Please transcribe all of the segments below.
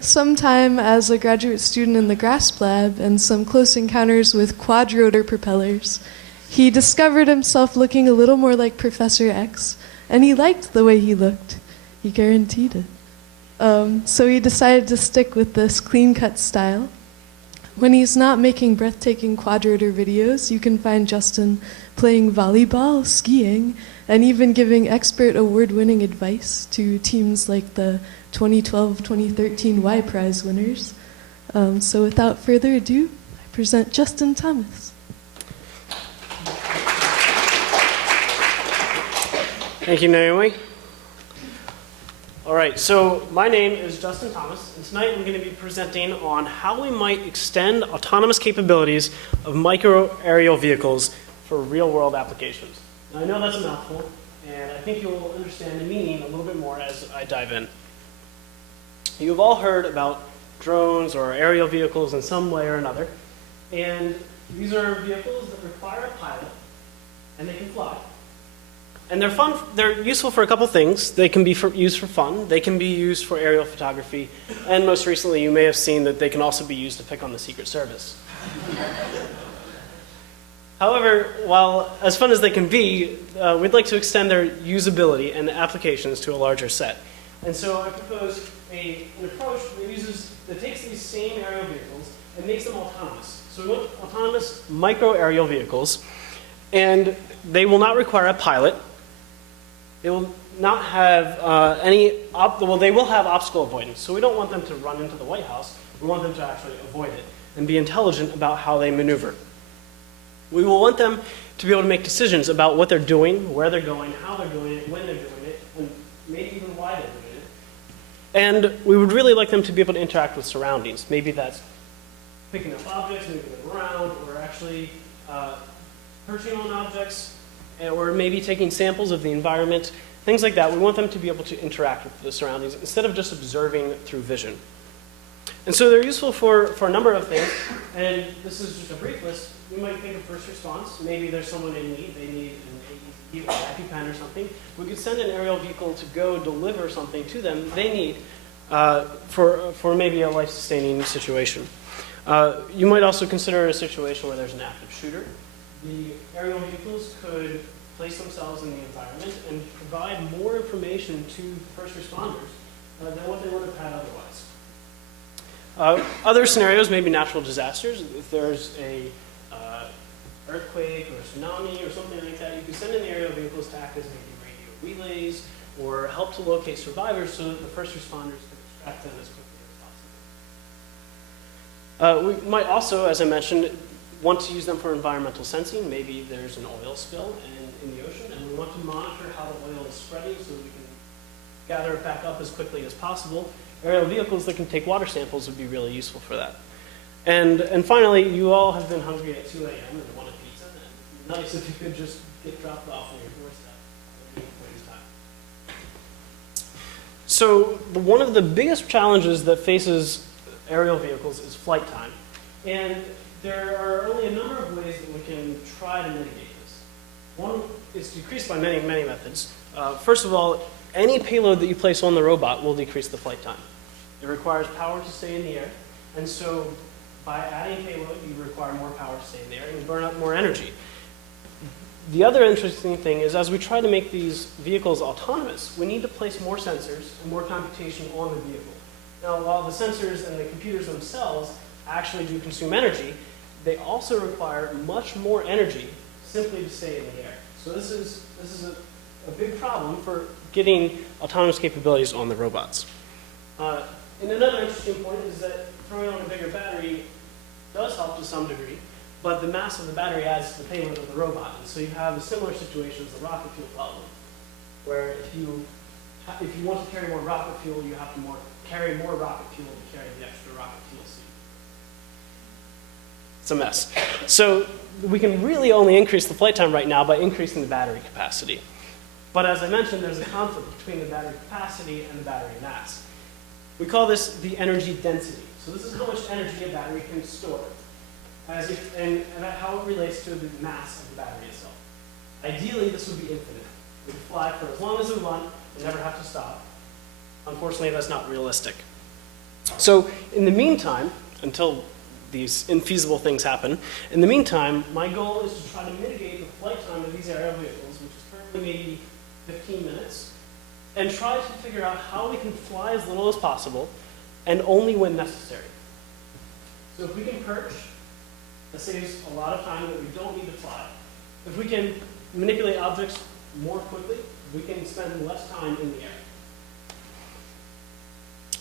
some time as a graduate student in the GRASP lab and some close encounters with quadrotor propellers, he discovered himself looking a little more like Professor X, and he liked the way he looked. He guaranteed it. So he decided to stick with this clean-cut style. When he's not making breathtaking quadrotor videos, you can find Justin playing volleyball, skiing, and even giving expert award-winning advice to teams like the 2012-2013 Y Prize winners. So without further ado, I present Justin Thomas. Thank you, Naomi. All right, so my name is Justin Thomas, and tonight I'm going to be presenting on how we might extend autonomous capabilities of micro-aerial vehicles for real-world applications. Now, I know that's a mouthful, and I think you'll understand the meaning a little bit more as I dive in. You've all heard about drones or aerial vehicles in some way or another, and these are vehicles that require a pilot, and they can fly. And they're fun. They're useful for a couple things. They can be used for fun. They can be used for aerial photography. And most recently, you may have seen that they can also be used to pick on the Secret Service. However, while as fun as they can be, we'd like to extend their usability and applications to a larger set. And so I propose an approach that takes these same aerial vehicles and makes them autonomous. So we want autonomous micro-aerial vehicles, and they will not require a pilot. They will not have they will have obstacle avoidance. So we don't want them to run into the White House. We want them to actually avoid it and be intelligent about how they maneuver. We will want them to be able to make decisions about what they're doing, where they're going, how they're doing it, when they're doing it, and maybe even why they're doing it. And we would really like them to be able to interact with surroundings. Maybe that's picking up objects, moving them around, or actually perching on objects, or maybe taking samples of the environment, things like that. We want them to be able to interact with the surroundings instead of just observing through vision. And so they're useful for a number of things, and this is just a brief list. We might think of first response. Maybe there's someone in need. They need an EpiPen or something. We could send an aerial vehicle to go deliver something to them they need for maybe a life-sustaining situation. You might also consider a situation where there's an active shooter. The aerial vehicles could place themselves in the environment and provide more information to first responders than what they would have had otherwise. Other scenarios may be natural disasters. If there's a earthquake or a tsunami or something like that, you can send in the aerial vehicles to act as maybe radio relays or help to locate survivors so that the first responders can extract them as quickly as possible. We might also, as I mentioned, want to use them for environmental sensing. Maybe there's an oil spill in the ocean, and we want to monitor how the oil is spreading so that we can gather it back up as quickly as possible. Aerial vehicles that can take water samples would be really useful for that. And finally, you all have been hungry at 2 a.m. and want a pizza, and it'd be nice if you could just get dropped off on your doorstep at any point in time. So one of the biggest challenges that faces aerial vehicles is flight time. And there are only a number of ways that we can try to mitigate this. One is decreased by many, many methods. First of all, any payload that you place on the robot will decrease the flight time. It requires power to stay in the air, and so by adding payload, you require more power to stay in the air, and you burn up more energy. The other interesting thing is, as we try to make these vehicles autonomous, we need to place more sensors and more computation on the vehicle. Now, while the sensors and the computers themselves actually do consume energy, they also require much more energy simply to stay in the air. So this is a big problem for getting autonomous capabilities on the robots. And another interesting point is that throwing on a bigger battery does help to some degree, but the mass of the battery adds to the payload of the robot. And so you have a similar situation as the rocket fuel problem, where if you want to carry more rocket fuel, you have to carry more rocket fuel to carry the extra rocket fuel seed. It's a mess. So we can really only increase the flight time right now by increasing the battery capacity. But as I mentioned, there's a conflict between the battery capacity and the battery mass. We call this the energy density. So this is how much energy a battery can store, and how it relates to the mass of the battery itself. Ideally, this would be infinite. We could fly for as long as we want and never have to stop. Unfortunately, that's not realistic. So in the meantime, until these infeasible things happen, in the meantime, my goal is to try to mitigate the flight time of these aerial vehicles, which is currently maybe 15 minutes, and try to figure out how we can fly as little as possible and only when necessary. So if we can perch, that saves a lot of time that we don't need to fly. If we can manipulate objects more quickly, we can spend less time in the air.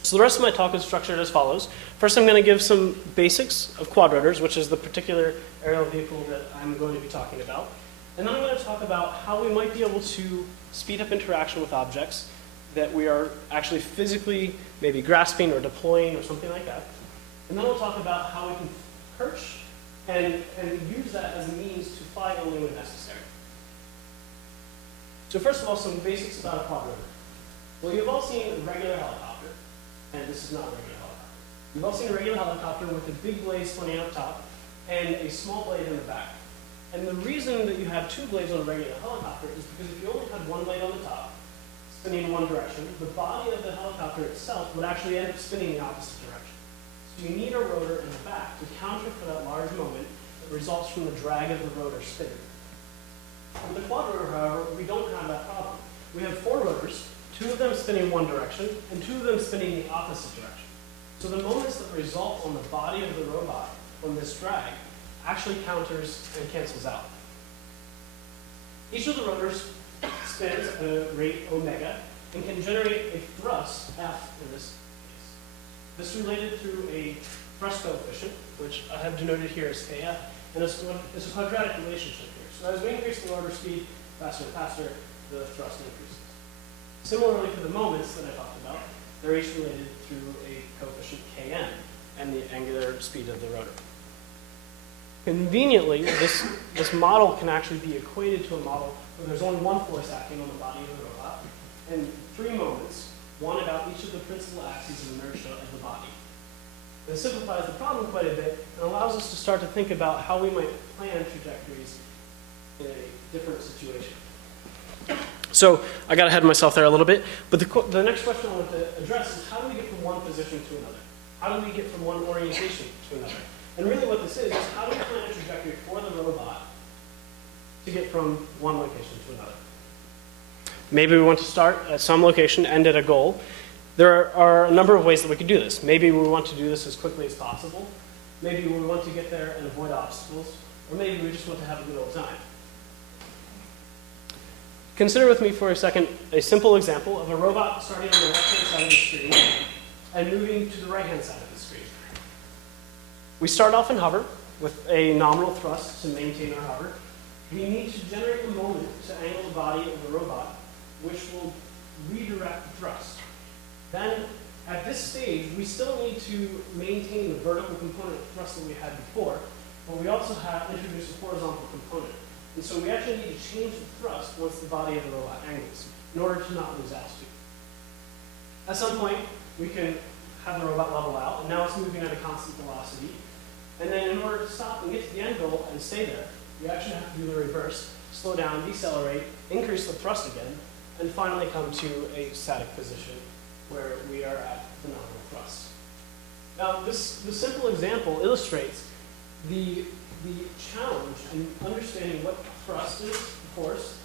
So the rest of my talk is structured as follows. First, I'm going to give some basics of quadrotors, which is the particular aerial vehicle that I'm going to be talking about. And then I'm going to talk about how we might be able to speed up interaction with objects that we are actually physically maybe grasping or deploying or something like that. And then we'll talk about how we can perch and use that as a means to fly only when necessary. So first of all, some basics about a quadrotor. Well, you've all seen a regular helicopter, and this is not a regular helicopter. You've all seen a regular helicopter with a big blade pointing out top and a small blade in the back. And the reason that you have two blades on a regular helicopter is because if you only had one blade on the top, spinning in one direction, the body of the helicopter itself would actually end up spinning in the opposite direction. So you need a rotor in the back to counter for that large moment that results from the drag of the rotor spinning. With the quadrotor, however, we don't have that problem. We have four rotors, two of them spinning in one direction, and two of them spinning in the opposite direction. So the moments that result on the body of the robot from this drag actually counters and cancels out. Each of the rotors spins at a rate omega and can generate a thrust F in this case. This is related through a thrust coefficient, which I have denoted here as Kf, and it's a quadratic relationship here. So as we increase the rotor speed faster and faster, the thrust increases. Similarly for the moments that I talked about, they're each related through a coefficient Kn and the angular speed of the rotor. Conveniently, this model can actually be equated to a model where there's only one force acting on the body of the robot, and three moments, one about each of the principal axes of inertia of the body. This simplifies the problem quite a bit and allows us to start to think about how we might plan trajectories in a different situation. So I got ahead of myself there a little bit, but the next question I want to address is how do we get from one position to another? How do we get from one orientation to another? And really what this is how do we plan a trajectory for the robot to get from one location to another? Maybe we want to start at some location, end at a goal. There are a number of ways that we could do this. Maybe we want to do this as quickly as possible. Maybe we want to get there and avoid obstacles. Or maybe we just want to have a good old time. Consider with me for a second a simple example of a robot starting on the left-hand side of the screen and moving to the right-hand side of the screen. We start off in hover with a nominal thrust to maintain our hover. We need to generate a moment to angle the body of the robot, which will redirect the thrust. Then, at this stage, we still need to maintain the vertical component of thrust that we had before, but we also have introduced a horizontal component. And so we actually need to change the thrust once the body of the robot angles in order to not lose altitude. At some point, we can have the robot level out, and now it's moving at a constant velocity. And then in order to stop and get to the end goal and stay there, we actually have to do the reverse, slow down, decelerate, increase the thrust again, and finally come to a static position where we are at the nominal thrust. Now, this simple example illustrates the challenge in understanding what thrust is, of course,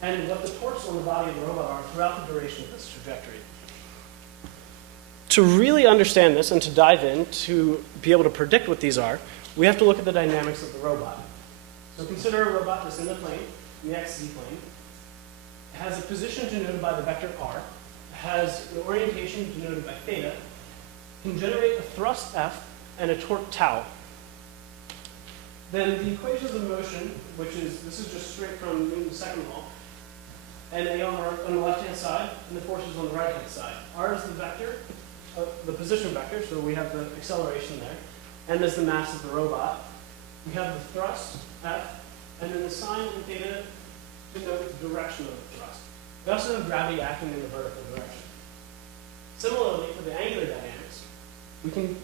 and what the torques on the body of the robot are throughout the duration of this trajectory. To really understand this and to dive in, to be able to predict what these are, we have to look at the dynamics of the robot. So consider a robot that's in the plane, in the XZ plane. It has a position denoted by the vector r. It has an orientation denoted by theta. It can generate a thrust F and a torque tau. Then the equations of motion, this is just straight from Newton's second law, and they are on the left-hand side, and the forces on the right-hand side. R is the vector, the position vector, so we have the acceleration there. N is the mass of the robot. We have the thrust, F, and then the sign and theta denote the direction of the thrust. We also have gravity acting in the vertical direction. Similarly, for the angular dynamics, we can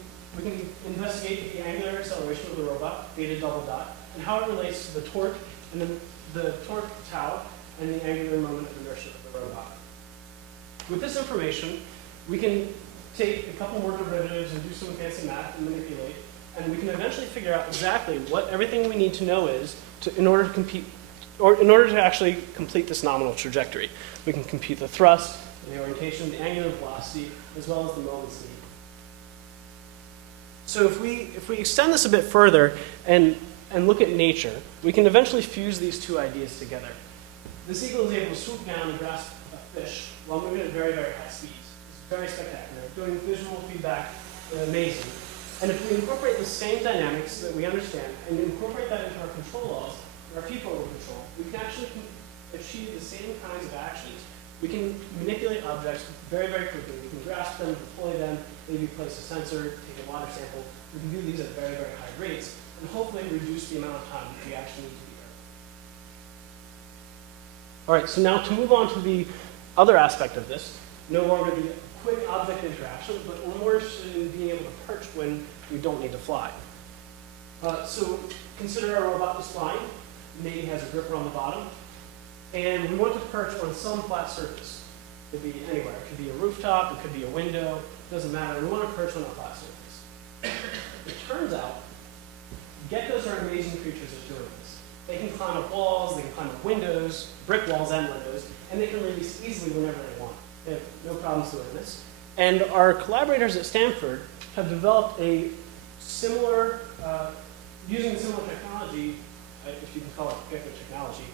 investigate the angular acceleration of the robot, theta double dot, and how it relates to the torque, and then the torque tau, and the angular moment of inertia of the robot. With this information, we can take a couple more derivatives and do some fancy math and manipulate, and we can eventually figure out exactly what everything we need to know is in order to actually complete this nominal trajectory. We can compute the thrust, the orientation, the angular velocity, as well as the moment speed. So if we extend this a bit further and look at nature, we can eventually fuse these two ideas together. The seagull is able to swoop down and grasp a fish while moving at very, very high speeds. It's very spectacular. Doing visual feedback, amazing. And if we incorporate the same dynamics that we understand and incorporate that into our control laws, our people over control, we can actually achieve the same kinds of actions. We can manipulate objects very, very quickly. We can grasp them, deploy them, maybe place a sensor, take a water sample. We can do these at very, very high rates, and hopefully reduce the amount of time that we actually need to be there. All right, so now to move on to the other aspect of this, no longer the quick object interaction, but we're more interested in being able to perch when we don't need to fly. So consider our robot is flying, maybe has a gripper on the bottom, and we want to perch on some flat surface. It could be anywhere. It could be a rooftop, it could be a window, it doesn't matter. We want to perch on a flat surface. It turns out, geckos are amazing creatures at doing this. They can climb up walls, they can climb up windows, brick walls and windows, and they can release easily whenever they want. They have no problems doing this. And our collaborators at Stanford have developed a similar, using similar technology, if you can call it gecko technology,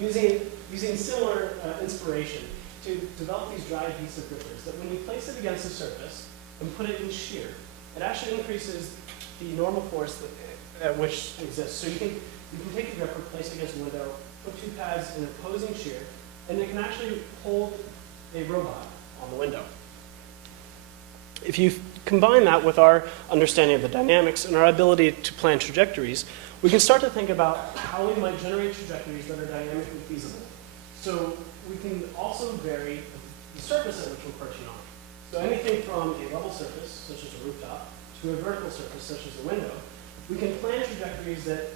using similar inspiration to develop these dry adhesive grippers that when you place it against the surface and put it in shear, it actually increases the normal force at which exists. So you can take a gripper, place it against a window, put two pads in opposing shear, and it can actually hold a robot on the window. If you combine that with our understanding of the dynamics and our ability to plan trajectories, we can start to think about how we might generate trajectories that are dynamically feasible. So we can also vary the surface at which we're perching on. So anything from a level surface, such as a rooftop, to a vertical surface, such as a window, we can plan trajectories that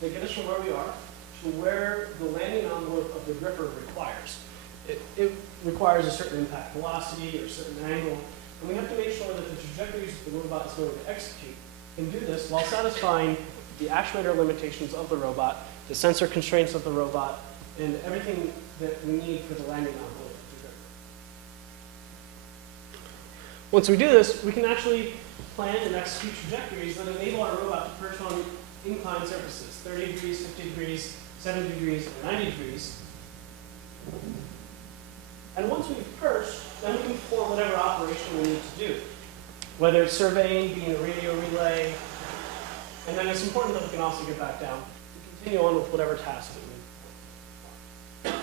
get us from where we are to where the landing envelope of the gripper requires. It requires a certain impact velocity or a certain angle, and we have to make sure that the trajectories the robot is going to execute can do this while satisfying the actuator limitations of the robot, the sensor constraints of the robot, and everything that we need for the landing envelope of the gripper. Once we do this, we can actually plan and execute trajectories that enable our robot to perch on inclined surfaces, 30 degrees, 50 degrees, 70 degrees, or 90 degrees. And once we've perched, then we can perform whatever operation we need to do, whether it's surveying, being a radio relay, and then it's important that we can also get back down to continue on with whatever task that we need.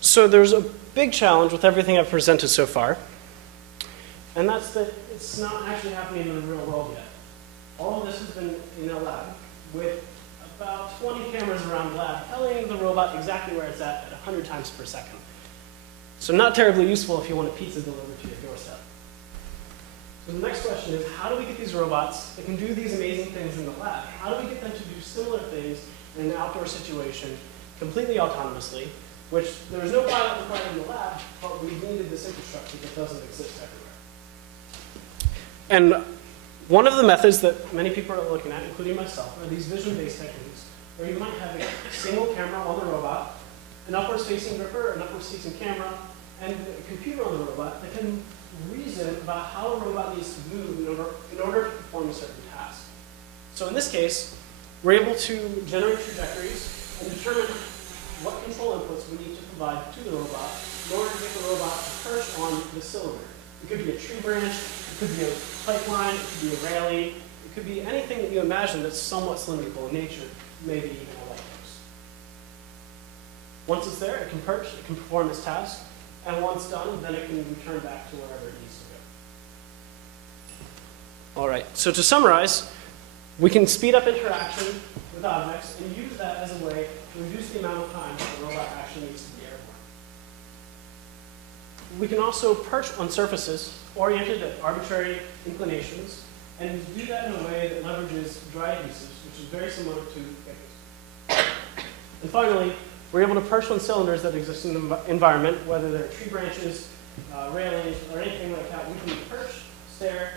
So there's a big challenge with everything I've presented so far, and that's that it's not actually happening in the real world yet. All of this has been in a lab with about 20 cameras around the lab telling the robot exactly where it's at 100 times per second. So not terribly useful if you want a pizza delivered to your doorstep. So the next question is, how do we get these robots that can do these amazing things in the lab? How do we get them to do similar things in an outdoor situation completely autonomously, which there is no pilot required in the lab, but we needed this infrastructure that doesn't exist everywhere. And one of the methods that many people are looking at, including myself, are these vision-based techniques, where you might have a single camera on the robot, an upwards-facing gripper, an upwards-facing camera, and a computer on the robot that can reason about how a robot needs to move in order to perform a certain task. So in this case, we're able to generate trajectories and determine what control inputs we need to provide to the robot in order to get the robot to perch on the cylinder. It could be a tree branch, it could be a pipeline, it could be a railing, it could be anything that you imagine that's somewhat cylindrical in nature, maybe even a lighthouse. Once it's there, it can perch, it can perform its task, and once done, then it can return back to wherever it needs to go. All right, so to summarize, we can speed up interaction with objects and use that as a way to reduce the amount of time that the robot actually needs to be airborne. We can also perch on surfaces oriented at arbitrary inclinations and do that in a way that leverages dry adhesives, which is very similar to geckos. And finally, we're able to perch on cylinders that exist in the environment, whether they're tree branches, railings, or anything like that, we can perch, stare,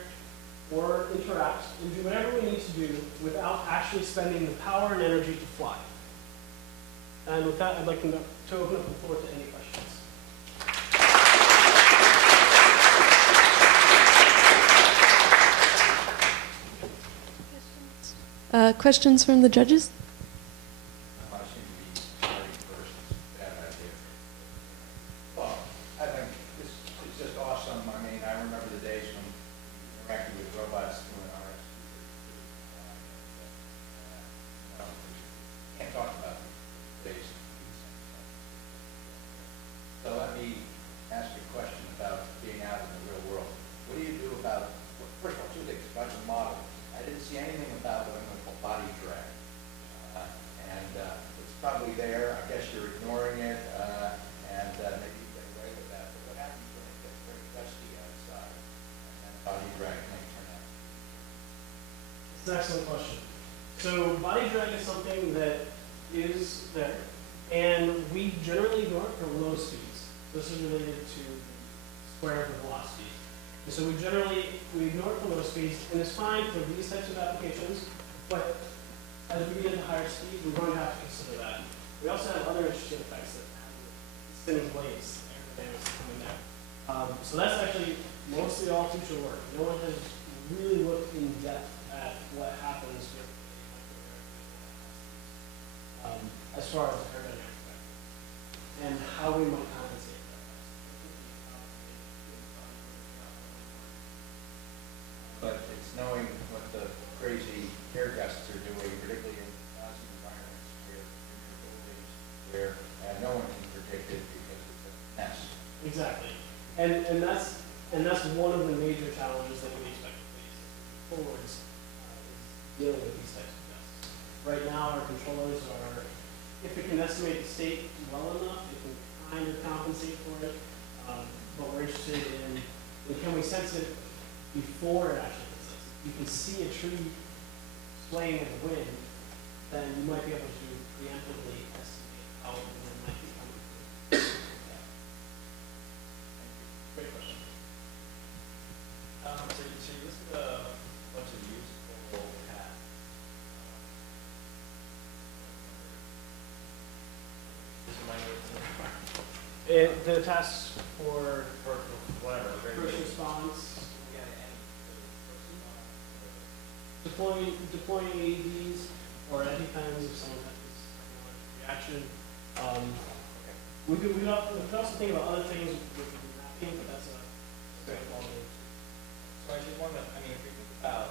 or interact and do whatever we need to do without actually spending the power and energy to fly. And with that, I'd like to open up the floor to any questions. Questions from the judges? I seem to be starting first. Bad idea. Well, I think this is just awesome. I mean, I remember the days when interacting with robots doing RS. Can't talk about days. So let me ask you a question about being out in the real world. What do you do about, first of all, two things about the model. I didn't see anything about what I'm going to call body drag. It's probably there. I guess you're ignoring it, and maybe you get away with that. But what happens when it gets very dusty outside and body drag may turn out? It's an excellent question. So body drag is something that is there, and we generally ignore it for low speeds. This is related to square of the velocity. And so we ignore it for low speeds, and it's fine for these types of applications, but as we get into higher speed, we're going to have to consider that. We also have other interesting effects that happen with spinning blades, aerodynamics coming there. So that's actually mostly all future work. No one has really looked in depth at what happens with as far as aerodynamic effect and how we might compensate for that. But it's knowing what the crazy air gusts are doing, particularly in noisy environments where no one can predict it because it's a mess. Exactly, and that's one of the major challenges that we expect to face forwards is dealing with these types of gusts. Right now, our controllers are, if it can estimate the state well enough, it can kind of compensate for it. But we're interested in can we sense it before it actually hits us? If you can see a tree swaying in the wind, then you might be able to preemptively estimate how the wind might be coming through. Great question. So you listed a bunch of useful tasks. Just remind me The tasks for whatever. first response, deploying AEDs or EpiPens if someone has this reaction. We could also think about other things with mapping, but that's a great ballgame. So I just want to, if we think about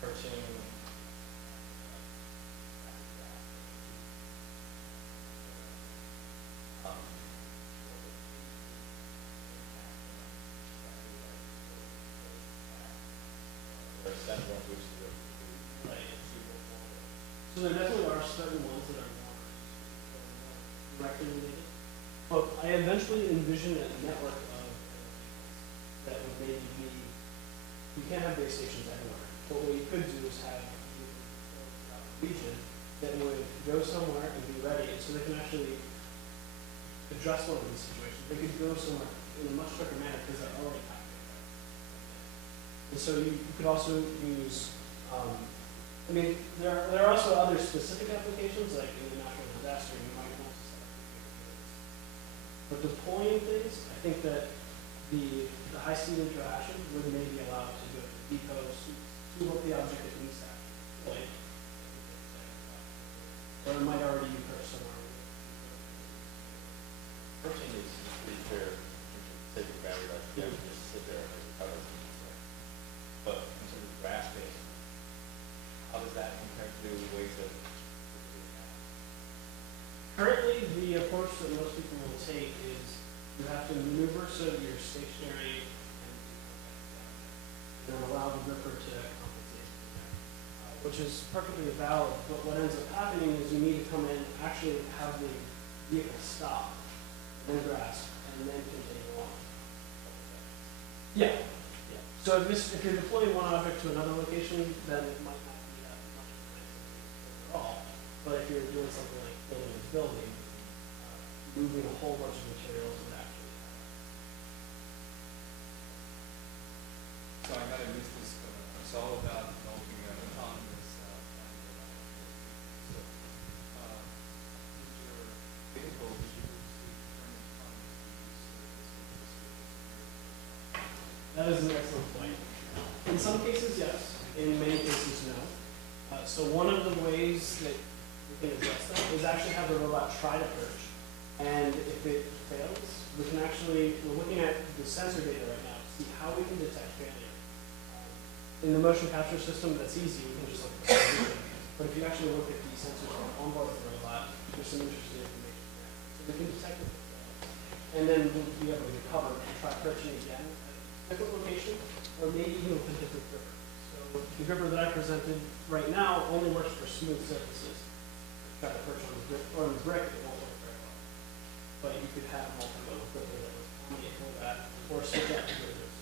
perching, So there definitely are certain ones that are more directly related. But I eventually envision a network of that would maybe be, you can't have base stations everywhere. But what you could do is have a region that would go somewhere and be ready, and so they can actually address one of these situations. They could go somewhere in a much quicker manner because they're already happening. And so you could also use, there are also other specific applications, like in a natural disaster, you might want to set up but deploying things, I think that the high-speed interaction would maybe allow it to go to depots to what the object it needs to actually deploy. Or it might already be perched somewhere. perching is pretty fair. Take your battery life, you can just sit there and recover. But in terms of grasping, how does that compare to ways that Currently, the approach that most people will take is you have to maneuver so that you're stationary and then allow the ripper to compensate from there, which is perfectly valid. But what ends up happening is you need to come in, actually have the vehicle stop, then grasp, and then continue on. Yeah. So if you're deploying one object to another location, then it might not be that much of a overall. But if you're doing something like building a building, you moving a whole bunch of materials would actually. So I got to miss this, but it's all about developing an autonomous so, is your vehicle that you will see turn autonomous That is an excellent point. In some cases, yes. In many cases, no. So one of the ways that we can address that is actually have the robot try to perch. And if it fails, we're looking at the sensor data right now to see how we can detect failure. In the motion capture system, that's easy. We can just look at the solution. But if you actually look at the sensors that are on board the robot, there's some interesting information there. So we can detect it. And then we'll be able to recover and try perching again at a different location, or maybe even with a different gripper. So the gripper that I presented right now only works for smooth surfaces. Try to perch on the brick, it won't work very well. But you could have multiple gripper that would accommodate for that, or switch out the grippers.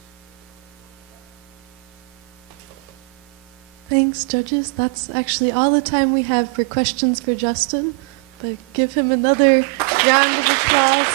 Thanks, judges. That's actually all the time we have for questions for Justin, but give him another round of applause.